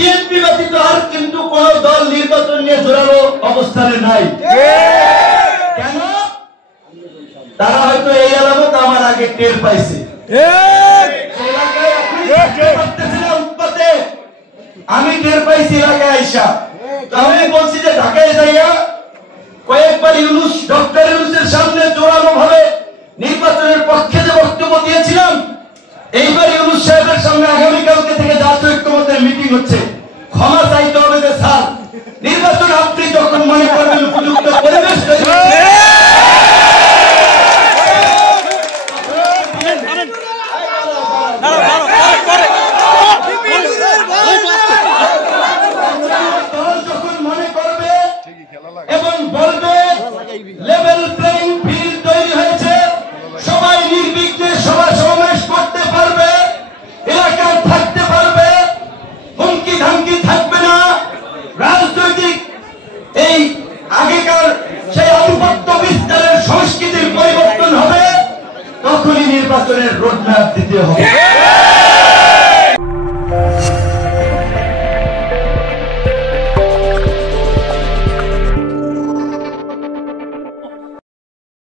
BNP ব্যতীত আর কিন্তু কোন দল নির্বাচন নিয়ে জোরালো অবস্থানে নাই। কেন? তারা হয়তো এই আলামত আমার আগে টের পাইছে। আমি টের পাইছি এলাকায় আইসা। আমি বলছি যে ঢাকায় যাইয়া কয়েকবার ইউনূস, ডক্টর ইউনূসের সামনে জোরালো ভাবে নির্বাচনের পক্ষে যে বক্তব্য দিয়েছিলাম, এইবার ইউনূস সাহেবের সামনে আগামীকালকে থেকে জাতীয় ঐক্যমত্যের মিটিং হচ্ছে। ক্ষমা চাইতে হবে যে স্যার, নির্বাচন আপনি যখন মনে করবেন উপযুক্ত পরিবেশ তৈরি যখন মনে করবে এবং বলবে লেভেল প্লেইং ফিল্ড তৈরি হয়েছে, সবাই নির্বিঘ্নে সভা সমাবেশ করতে পারবে, এলাকায় থাকতে পারবে, হুমকি ধামকি থাকবে না, রাজনৈতিক এই আগেকার সেই আধিপত্য বিস্তারের সংস্কৃতির পরিবর্তন হবে, তখনই নির্বাচনের রোডম্যাপ দিতে হবে।